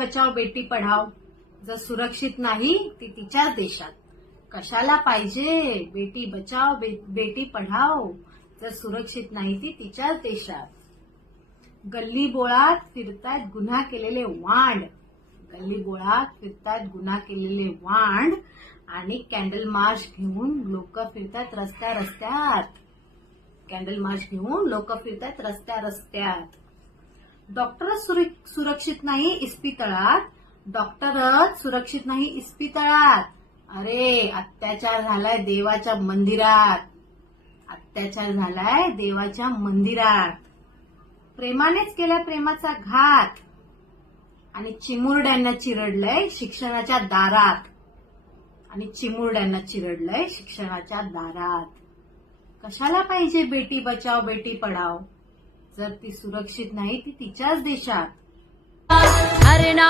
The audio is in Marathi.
बचाव बेटी पढाव जर सुरक्षित नाही ती तिच्याच देशात. कशाला पाहिजे बेटी बचाव बेटी पढाव जर सुरक्षित नाही ती तिच्याच देशात. गल्ली बोळात फिरतायत गुन्हा केलेले वांड, गल्ली बोळात फिरतायत गुन्हा केलेले वांड आणि कॅन्डल मार्च घेऊन लोक फिरतात रस्त्या रस्त्यात. कॅन्डल मार्च घेऊन लोक फिरतात रस्त्या रस्त्यात. डॉक्टरच सुरक्षित नाही इस्पितळात, डॉक्टरच सुरक्षित नाही इस्पितळात. अरे अत्याचार झालाय देवाच्या मंदिरात, अत्याचार झालाय देवाच्या मंदिरात. प्रेमानेच केला प्रेमाचा घात आणि चिमुरड्यांना चिरडलंय शिक्षणाच्या दारात, आणि चिमुरड्यांना चिरडलंय शिक्षणाच्या दारात. कशाला पाहिजे बेटी बचाव बेटी पढाव जर ती सुरक्षित नाही ती तिच्याच देशात.